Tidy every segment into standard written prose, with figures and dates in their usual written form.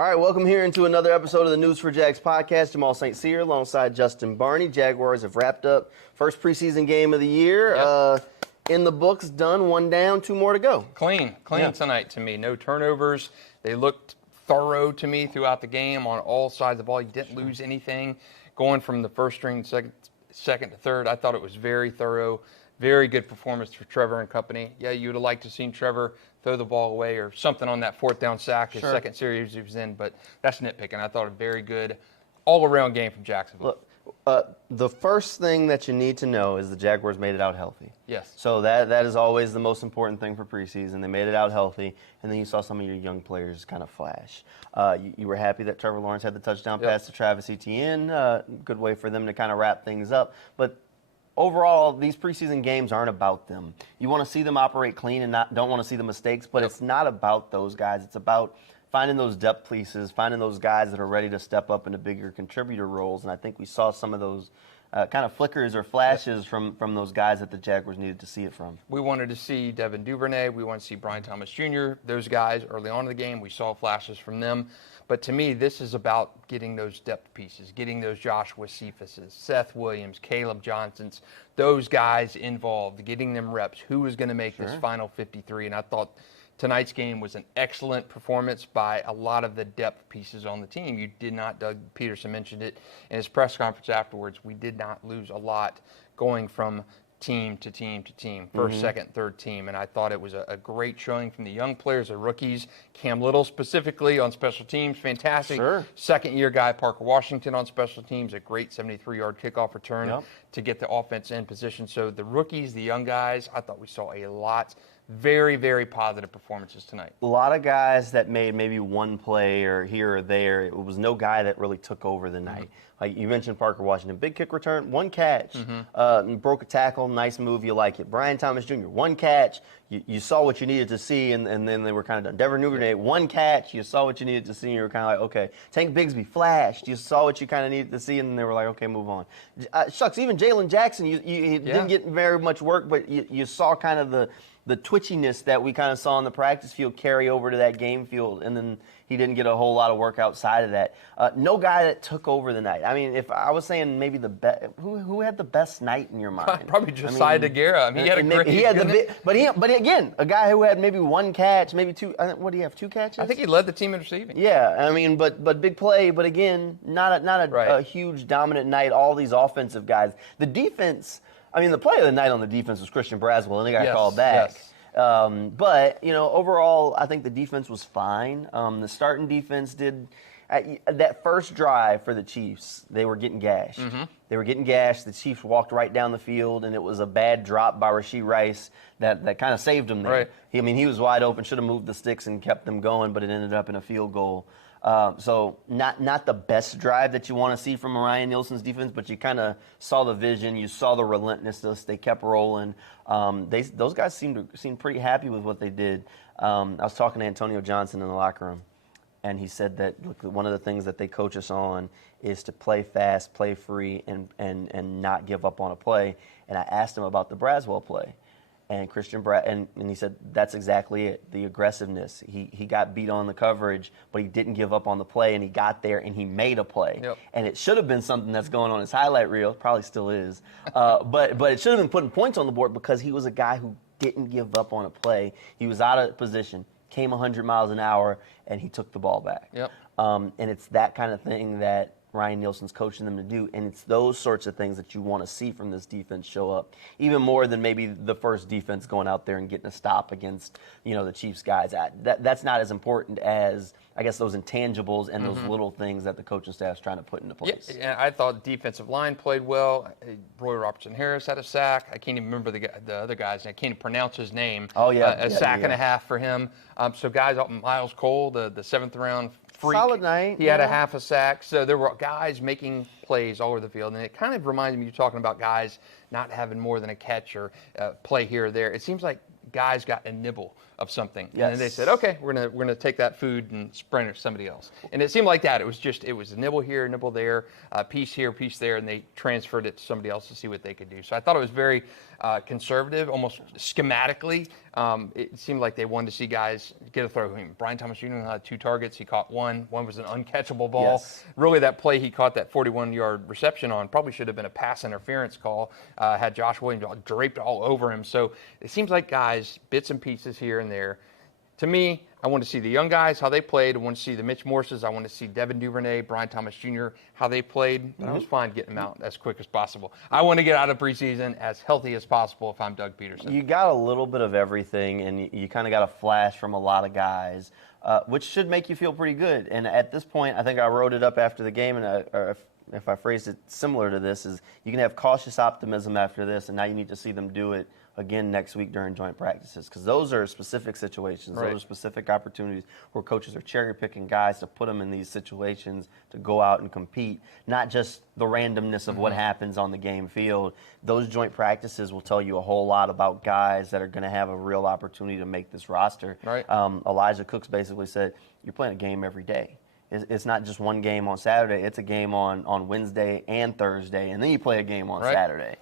All right, welcome here into another episode of the News4JAGs podcast. Jamal St here alongside Justin Barney. Jaguars have wrapped up first preseason game of the year. Yep. In the books, done, one down, two more to go. Clean tonight to me. No turnovers. They looked thorough to me throughout the game on all sides of the ball. You didn't lose anything. Going from the first string, second to third, I thought it was very thorough. Very good performance for Trevor and company. Yeah, you would have liked to have seen Trevor throw the ball away or something on that fourth down sack, his second series he was in, but that's nitpicking. I thought a very good all-around game from Jacksonville. Look, the first thing that you need to know is the Jaguars made it out healthy. Yes. So that is always the most important thing for preseason. They made it out healthy, and then you saw some of your young players kind of flash. You were happy that Trevor Lawrence had the touchdown pass to Travis Etienne. Good way for them to kind of wrap things up. But overall, these preseason games aren't about them. You want to see them operate clean and don't want to see the mistakes, but it's not about those guys. It's about finding those depth pieces, finding those guys that are ready to step up into bigger contributor roles. And I think we saw some of those kind of flickers or flashes from those guys that the Jaguars needed to see it from. We wanted to see Devin Duvernay. We wanted to see Brian Thomas Jr. Those guys early on in the game, we saw flashes from them. But to me, this is about getting those depth pieces, getting those Joshua Cephas's, Seth Williams, Caleb Johnsons, those guys involved, getting them reps. Who is going to make this final 53? And I thought tonight's game was an excellent performance by a lot of the depth pieces on the team. You did not, Doug Peterson mentioned it in his press conference afterwards, we did not lose a lot going from team to team to team, first, second, third team. And I thought it was a great showing from the young players, the rookies. Cam Little specifically on special teams, fantastic. Second-year guy Parker Washington on special teams, a great 73-yard kickoff return to get the offense in position. So the rookies, the young guys, I thought we saw a lot. Very, very positive performances tonight. A lot of guys that made maybe one play or here or there. It was no guy that really took over the night. Like you mentioned Parker Washington, big kick return, one catch, broke a tackle, nice move, you like it. Brian Thomas Jr., one catch, you saw what you needed to see, and then they were kind of done. Devin Duvernay, one catch, you saw what you needed to see, and you were kind of like, okay. Tank Bigsby flashed, you saw what you kind of needed to see, and they were like, okay, move on. Shucks, even Jalen Jackson, you didn't get very much work, but you saw kind of the twitchiness that we kind of saw on the practice field carry over to that game field, and then he didn't get a whole lot of work outside of that. No guy that took over the night. I mean, if I was saying maybe the best, who had the best night in your mind? Probably Josiah DeGuara. I mean, he had a great. But again, a guy who had maybe one catch, maybe two. What do you have? Two catches? I think he led the team in receiving. Yeah, I mean, but big play. But again, not a huge dominant night. All these offensive guys. The defense. I mean, the play of the night on the defense was Christian Braswell, and he got called back. But, overall, I think the defense was fine. The starting defense did that first drive for the Chiefs, they were getting gashed. They were getting gashed. The Chiefs walked right down the field, and it was a bad drop by Rashee Rice that kind of saved them there. He was wide open, should have moved the sticks and kept them going, but it ended up in a field goal. So not the best drive that you want to see from Ryan Nielsen's defense, but you kind of saw the vision, you saw the relentlessness. They kept rolling. Those guys seemed pretty happy with what they did. I was talking to Antonio Johnson in the locker room, and he said that look, one of the things that they coach us on is to play fast, play free, and not give up on a play. And I asked him about the Braswell play. And and he said that's exactly it, the aggressiveness. He got beat on the coverage, but he didn't give up on the play, and he got there and he made a play. And it should have been something that's going on his highlight reel, probably still is. But it should have been putting points on the board because he was a guy who didn't give up on a play. He was out of position, came 100 miles an hour, and he took the ball back. And it's that kind of thing that Ryan Nielsen's coaching them to do, and it's those sorts of things that you want to see from this defense show up, even more than maybe the first defense going out there and getting a stop against, the Chiefs guys. That's not as important as, I guess, those intangibles and those little things that the coaching staff's trying to put into place. Yeah, I thought the defensive line played well. Robertson-Harris had a sack. I can't even remember the other guys. I can't even pronounce his name. A sack and a half for him. So guys, Miles Cole, the seventh-round freak. Solid night. He had a half a sack. So there were guys making plays all over the field. And it kind of reminded me, you're talking about guys not having more than a catch or play here or there. It seems like guys got a nibble of something. Yes. And then they said, okay, we're gonna take that food and sprint it to somebody else. And it seemed like that. It was a nibble here, nibble there, piece here, piece there, and they transferred it to somebody else to see what they could do. So I thought it was very conservative, almost schematically. It seemed like they wanted to see guys get a throw. I mean, Brian Thomas Jr. had 2 targets. He caught one. One was an uncatchable ball. Yes. Really, that play he caught that 41-yard reception on probably should have been a pass interference call. Had Josh Williams draped all over him. So it seems like guys, bits and pieces here and there. To me, I want to see the young guys, how they played. I want to see the Mitch Morses. I want to see Devin Duvernay, Brian Thomas Jr., how they played. But I was fine getting them out as quick as possible. I want to get out of preseason as healthy as possible if I'm Doug Peterson. You got a little bit of everything, and you kind of got a flash from a lot of guys, which should make you feel pretty good. And at this point, I think I wrote it up after the game, and if I phrased it similar to this, is you can have cautious optimism after this, and now you need to see them do it again next week during joint practices, because those are specific situations. Right. Those are specific opportunities where coaches are cherry-picking guys to put them in these situations to go out and compete, not just the randomness of what happens on the game field. Those joint practices will tell you a whole lot about guys that are going to have a real opportunity to make this roster. Right. Elijah Cooks basically said, you're playing a game every day. It's not just one game on Saturday. It's a game on Wednesday and Thursday, and then you play a game on Saturday.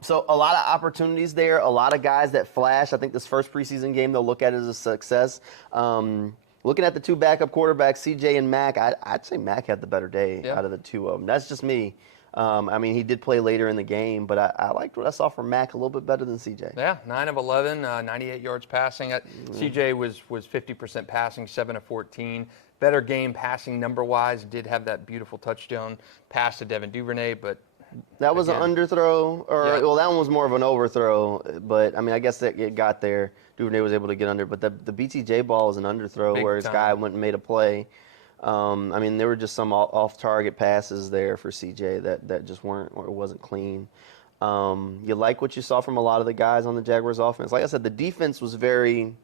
So a lot of opportunities there, a lot of guys that flash. I think this first preseason game they'll look at as a success. Looking at the 2 backup quarterbacks, CJ and Mac, I'd say Mac had the better day out of the 2 of them. That's just me. I mean, he did play later in the game, but I liked what I saw from Mac a little bit better than CJ. Yeah, 9 of 11, 98 yards passing. CJ was 50% passing, 7 of 14. Better game passing number-wise. Did have that beautiful touchdown pass to Devin Duvernay, but that was an underthrow, well, that one was more of an overthrow. But I mean, I guess that it got there. Duvernay was able to get under, but the BTJ ball was an underthrow where his guy went and made a play. I mean, there were just some off-target passes there for CJ that just wasn't clean. You like what you saw from a lot of the guys on the Jaguars offense. Like I said, the defense was very,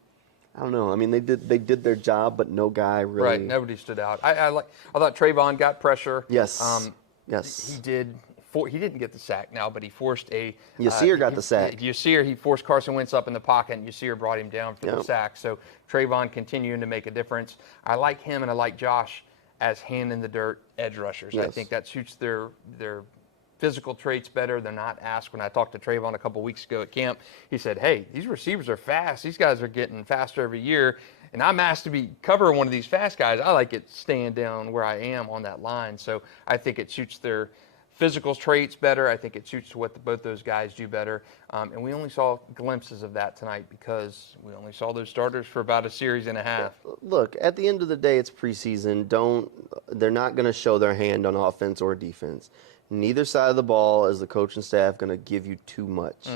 I don't know. I mean, they did their job, but no guy really. Right, nobody stood out. I thought Trayvon got pressure. Yes. Yes. He did. He didn't get the sack now, but he forced a. Cyr got the sack. Cyr, he forced Carson Wentz up in the pocket, and Cyr brought him down for the sack. So Trayvon continuing to make a difference. I like him, and I like Josh as hand-in-the-dirt edge rushers. Yes. I think that suits their physical traits better. They're not asked. When I talked to Trayvon a couple weeks ago at camp, he said, hey, these receivers are fast. These guys are getting faster every year. And I'm asked to cover one of these fast guys. I like it staying down where I am on that line. So I think it suits their physical traits better. I think it suits what both those guys do better. And we only saw glimpses of that tonight because we only saw those starters for about a series and a half. Look, at the end of the day, it's preseason. They're not going to show their hand on offense or defense. Neither side of the ball is the coaching staff going to give you too much.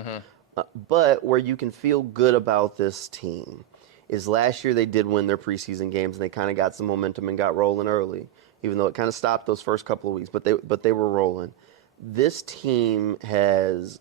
But where you can feel good about this team is last year they did win their preseason games and they kind of got some momentum and got rolling early, even though it kind of stopped those first couple of weeks. But they were rolling. This team has,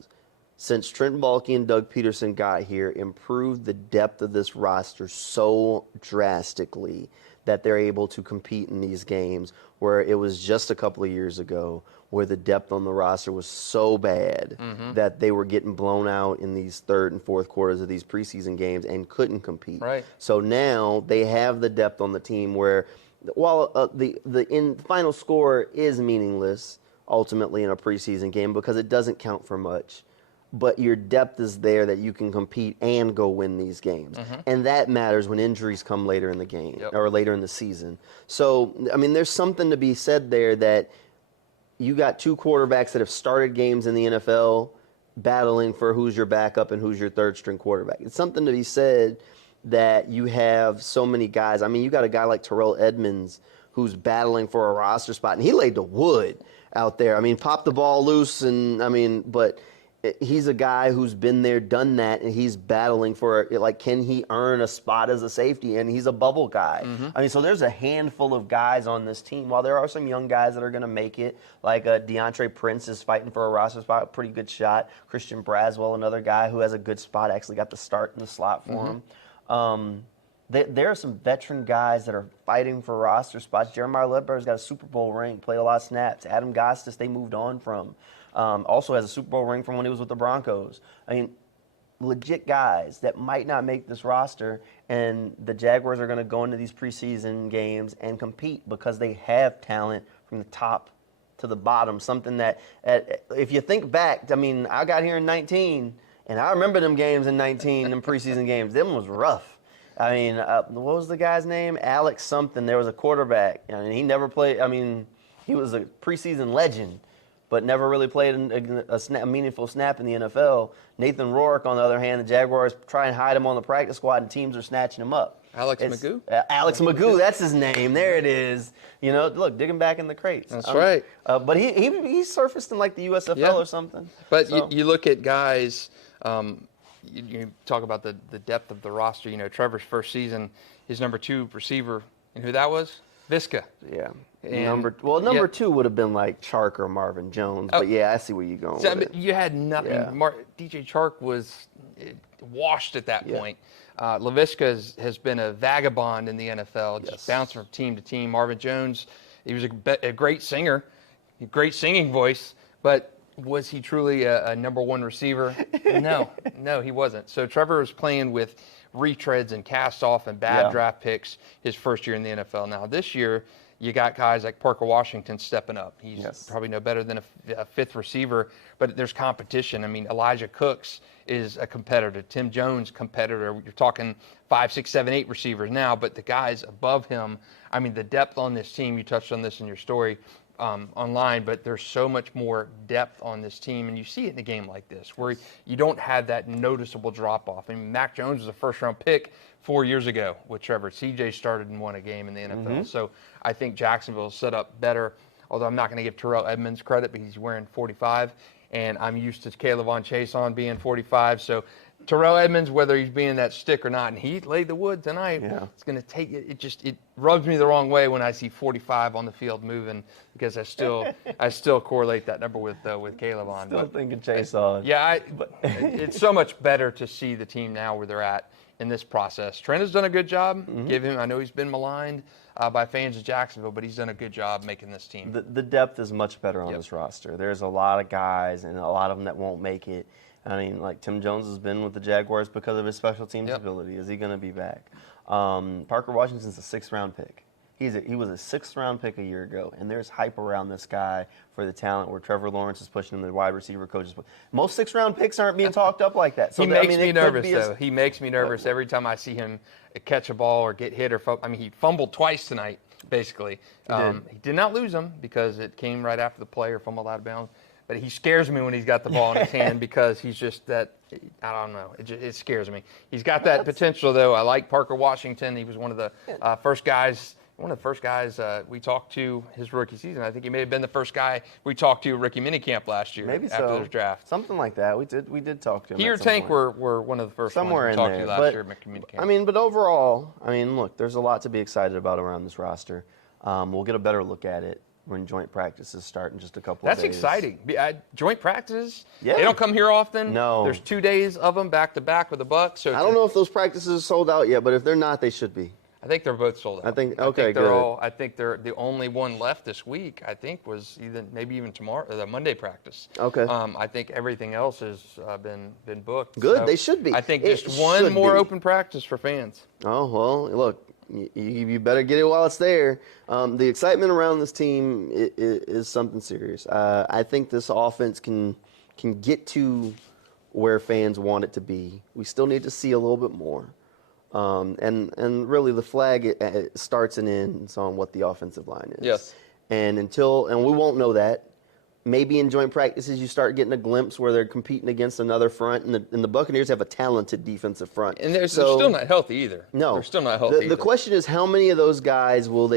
since Trent Baalke and Doug Peterson got here, improved the depth of this roster so drastically that they're able to compete in these games, where it was just a couple of years ago where the depth on the roster was so bad that they were getting blown out in these third and fourth quarters of these preseason games and couldn't compete. Right. So now they have the depth on the team where, while the final score is meaningless ultimately in a preseason game because it doesn't count for much, but your depth is there that you can compete and go win these games. And that matters when injuries come later in the game or later in the season. So, I mean, there's something to be said there that you got 2 quarterbacks that have started games in the NFL battling for who's your backup and who's your third-string quarterback. It's something to be said that you have so many guys. I mean, you got a guy like Terrell Edmonds who's battling for a roster spot, and he laid the wood out there. I mean, popped the ball loose, and I mean, but he's a guy who's been there, done that, and he's battling for, like, can he earn a spot as a safety? And he's a bubble guy. I mean, so there's a handful of guys on this team. While there are some young guys that are going to make it, like DeAndre Prince is fighting for a roster spot, a pretty good shot. Christian Braswell, another guy who has a good spot, actually got the start in the slot for him. There are some veteran guys that are fighting for roster spots. Jeremiah Ledbear's got a Super Bowl ring, played a lot of snaps. Adam Gostis, they moved on from. Also has a Super Bowl ring from when he was with the Broncos. I mean, legit guys that might not make this roster, and the Jaguars are going to go into these preseason games and compete because they have talent from the top to the bottom. Something that, if you think back, I mean, I got here in 19, and I remember them games in 19, them preseason games. Them was rough. I mean, what was the guy's name? Alex something. There was a quarterback. I mean, he never played. I mean, he was a preseason legend, but never really played a meaningful snap in the NFL. Nathan Rourke, on the other hand, the Jaguars try and hide him on the practice squad, and teams are snatching him up. Alex Magoo? Alex Magoo, that's his name. There it is. You know, look, digging back in the crates. That's right. But he surfaced in like the USFL or something. But so. you look at guys, you talk about the depth of the roster. You know, Trevor's first season, his number 2 receiver, and who that was? Visca. Yeah. And number 2 would have been like Chark or Marvin Jones. But yeah, I see where you're going with it. You had nothing. Yeah. DJ Chark was washed at that point. Laviska has been a vagabond in the NFL, just bouncing from team to team. Marvin Jones, he was a great singer, a great singing voice, but was he truly a number 1 receiver? No, he wasn't. So Trevor was playing with retreads and cast-off and bad draft picks his first year in the NFL. Now this year, you got guys like Parker Washington stepping up. He's probably no better than a 5th receiver, but there's competition. I mean, Elijah Cooks is a competitor. Tim Jones, competitor. You're talking 5, 6, 7, 8 receivers now, but the guys above him, I mean, the depth on this team, you touched on this in your story online, but there's so much more depth on this team, and you see it in a game like this where you don't have that noticeable drop-off. I mean, Mac Jones was a first-round pick 4 years ago with Trevor. CJ started and won a game in the NFL. So I think Jacksonville is set up better, although I'm not going to give Terrell Edmonds credit because he's wearing 45, and I'm used to Caleb Chase on being 45. So Terrell Edmonds, whether he's being that stick or not, and he laid the wood tonight, it's going to take it. It rubs me the wrong way when I see 45 on the field moving because I still correlate that number with Caleb on. Still thinking Chase on. Yeah, but it's so much better to see the team now where they're at in this process. Trent has done a good job. Give him. I know he's been maligned by fans of Jacksonville, but he's done a good job making this team. The depth is much better on this roster. There's a lot of guys, and a lot of them that won't make it. I mean, like Tim Jones has been with the Jaguars because of his special teams ability. Is he going to be back? Parker Washington's a 6th-round pick. He was a 6th-round pick a year ago, and there's hype around this guy for the talent where Trevor Lawrence is pushing him, the wide receiver coaches. Most 6th-round picks aren't being talked up like that. So he makes me nervous, though. He makes me nervous every time I see him catch a ball or get hit. He fumbled twice tonight, basically. He did not lose them because it came right after the play or fumbled out of bounds. But he scares me when he's got the ball in his hand because he's just that, I don't know, it scares me. He's got that potential, though. I like Parker Washington. He was one of the first guys we talked to his rookie season. I think he may have been the first guy we talked to rookie minicamp last year after the draft. Something like that. We did talk to him. He or Tank were one of the first ones we talked to last year at minicamp. I mean, but overall, look, there's a lot to be excited about around this roster. We'll get a better look at it when joint practices start in just a couple of days. That's exciting. Joint practices, they don't come here often. No. There's 2 days of them back-to-back with the Bucs. So I don't know if those practices are sold out yet, but if they're not, they should be. I think they're both sold out. I think good. I think they're the only one left this week. I think was maybe even tomorrow, the Monday practice. Okay. I think everything else has been booked. Good, so they should be. I think just one more open practice for fans. Oh well, look. You better get it while it's there. The excitement around this team is something serious. I think this offense can get to where fans want it to be. We still need to see a little bit more. And really the flag it starts and ends on what the offensive line is. Yes. And we won't know that. Maybe in joint practices you start getting a glimpse where they're competing against another front, and the Buccaneers have a talented defensive front. And they're still not healthy either. No. They're still not healthy either. The question is how many of those guys will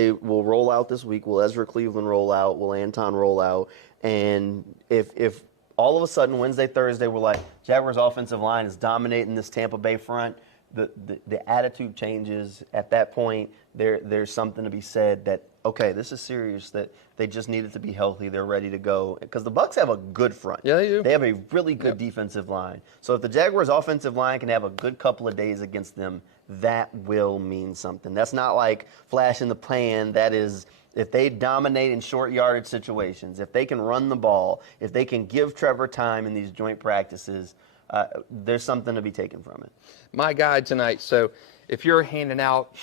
roll out this week? Will Ezra Cleveland roll out? Will Anton roll out? And if all of a sudden Wednesday, Thursday we're like, Jaguars offensive line is dominating this Tampa Bay front, the attitude changes. At that point, there's something to be said that, okay, this is serious, that they just needed to be healthy. They're ready to go. Because the Bucs have a good front. Yeah, they do. They have a really good defensive line. So if the Jaguars' offensive line can have a good couple of days against them, that will mean something. That's not like flash in the pan. That is, if they dominate in short yardage situations, if they can run the ball, if they can give Trevor time in these joint practices, there's something to be taken from it. My guy tonight. So if you're handing out,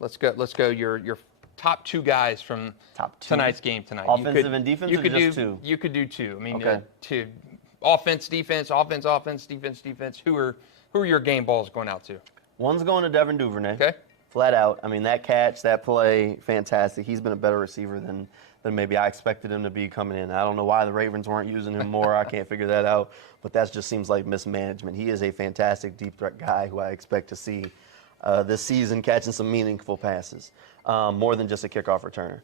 let's go your top 2 guys from tonight's game tonight. Offensive and defense, you could or just do 2? You could do 2. I mean, okay. 2. Offense, defense, defense. Who are your game balls going out to? One's going to Devin Duvernay. Okay. Flat out. I mean, that catch, that play, fantastic. He's been a better receiver than maybe I expected him to be coming in. I don't know why the Ravens weren't using him more. I can't figure that out. But that just seems like mismanagement. He is a fantastic deep threat guy who I expect to see this season catching some meaningful passes, more than just a kickoff returner.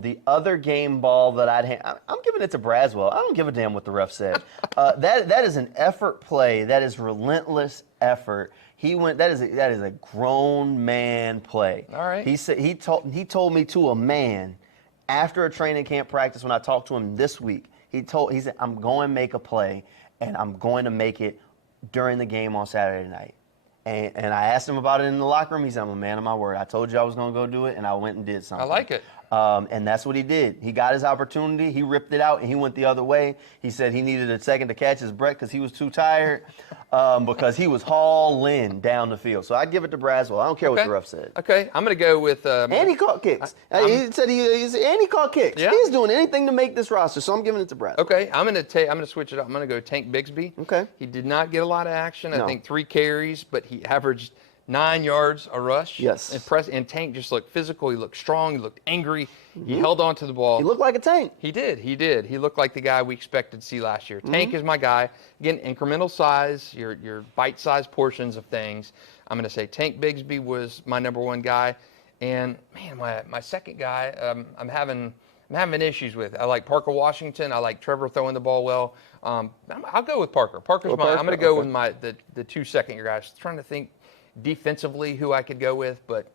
The other game ball that I'm giving it to Braswell. I don't give a damn what the ref said. That is an effort play. That is relentless effort. That is a grown man play. All right. He told me to a man after a training camp practice when I talked to him this week. He said, I'm going to make a play, and I'm going to make it during the game on Saturday night. And I asked him about it in the locker room. He said, I'm a man of my word. I told you I was going to go do it, and I went and did something. I like it. And that's what he did. He got his opportunity. He ripped it out, and he went the other way. He said he needed a second to catch his breath because he was too tired because he was hauling down the field. So I'd give it to Braswell. I don't care what the ref said. Okay, I'm going to go with... and he caught kicks. He said he caught kicks. Yeah. He's doing anything to make this roster, so I'm giving it to Braswell. Okay, I'm going to switch it up. I'm going to go Tank Bigsby. Okay. He did not get a lot of action. I think 3 carries, but he averaged 9 yards a rush. Yes. And Tank just looked physical. He looked strong. He looked angry. He held on to the ball. He looked like a tank. He did. He looked like the guy we expected to see last year. Tank is my guy. Again, incremental size, your bite-sized portions of things. I'm going to say Tank Bigsby was my number 1 guy. And, man, my second guy, I'm having issues with. I like Parker Washington. I like Trevor throwing the ball well. I'll go with Parker. I'm going to go with the 2 second-year guys. Trying to think defensively who I could go with, but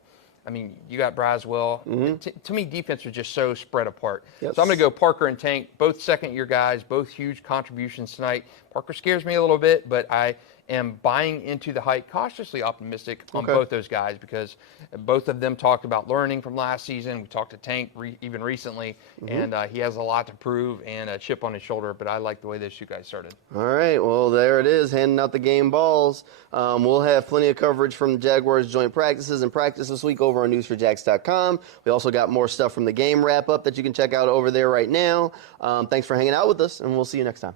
I mean, you got Braswell. To me, defense was just so spread apart. Yes. So I'm going to go Parker and Tank, both second-year guys, both huge contributions tonight. Parker scares me a little bit, but I am buying into the hype, cautiously optimistic on both those guys because both of them talked about learning from last season. We talked to Tank even recently, and he has a lot to prove and a chip on his shoulder, but I like the way those 2 guys started. All right, well, there it is, handing out the game balls. We'll have plenty of coverage from the Jaguars joint practices and practice this week over on News4JAGs.com. We also got more stuff from the game wrap-up that you can check out over there right now. Thanks for hanging out with us, and we'll see you next time.